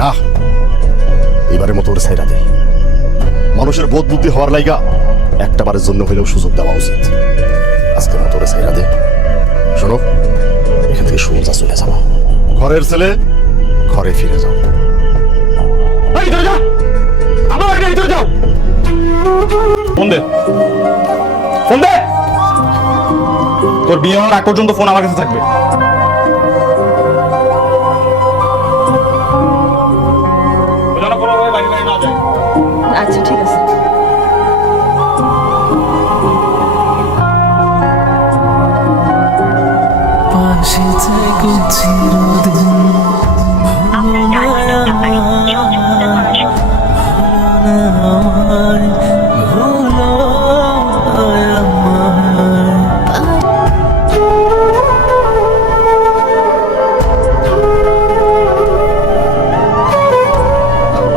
না, এবারের মতো ওর সাইরা দে। মানুষের বোধ বুদ্ধি হওয়ার লাইগা একটা বারের জন্য হইলেও সুযোগ দেওয়া উচিত। আজকের মতো ওর সাইরা দে। শোনো, এখান থেকে সোজা চলে যাবো। ঘরের ছেলে ঘরে ফিরে যাও। ফোন দে, ফোন দে। তোর বিয়ে হওয়ার আগ পর্যন্ত ফোন আমার কাছে থাকবে। আচ্ছা ঠিক আছে।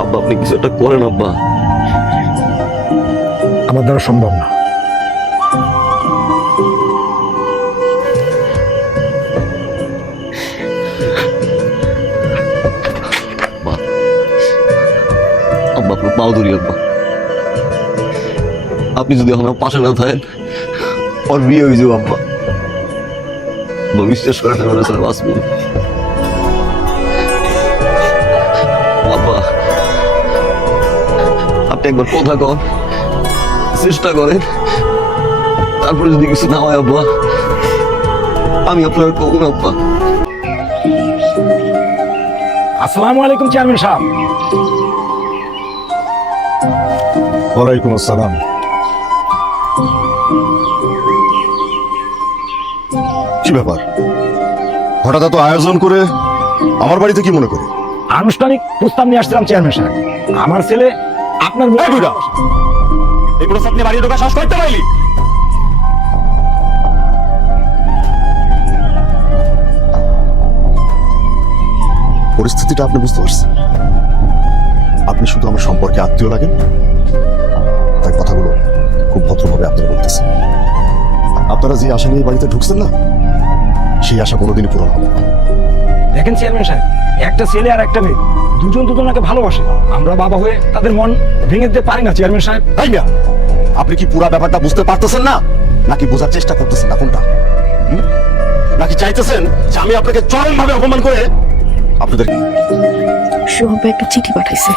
আব্বা আপনি কিছু একটা করেন আব্বা। আমার দ্বারা সম্ভব না। আব্বা আপনার পাও ধরি আব্বা। আপনি যদি আমার পাশে না থাকেন ওর বিয়ে হয়ে যাবো আব্বা। বিশ্বাস করেন আমার সাথে বাঁচবো আব্বা। আপনি একবার কথা কন, চেষ্টা করেন, তারপরে যদি কিছু না হয় আব্বা আমি আপনার কখন আব্বা। আসসালামু আলাইকুম চেয়ারম্যান সাহেব। ওয়ালাইকুম আসসালাম। কি ব্যাপার, হঠাৎ এত আয়োজন করে আমার বাড়িতে কি মনে করে? আনুষ্ঠানিক প্রস্তাব নিয়ে আসছিলাম চেয়ারম্যান সাহেব। আমার ছেলে আপনার এই প্রস্তাব নিয়ে বাড়ি ঢোকা সাহস করতে পারলি? পরিস্থিতিটা আপনি বুঝতে পারছেন। আপনি শুধু আমার সম্পর্কে আত্মীয় লাগেন, তাই কথাগুলো খুব ভদ্রভাবে আপনারা বলতেছেন। আপনারা যে আশা নিয়ে বাড়িতে ঢুকছেন না, সেই আশা কোনোদিনই পূরণ হবে না। দেখেন চেয়ারম্যান সাহেব, একটা ছেলে আর একটা মেয়ে দুজন দুজনকে ভালোবাসে। আমরা বাবা হয়ে তাদের মন ভেঙে দিতে পারি না চেয়ারম্যান সাহেব। তাই না? আপনি কি পুরো ব্যাপারটা বুঝতে পারতেছেন না, নাকি বোঝার চেষ্টা করতেছেন না? কোনটা? নাকি চাইতেছেন যে আমি আপনাকে চরমভাবে অপমান করে আপনাদের? সোহাব একটা চিঠি পাঠাইছে।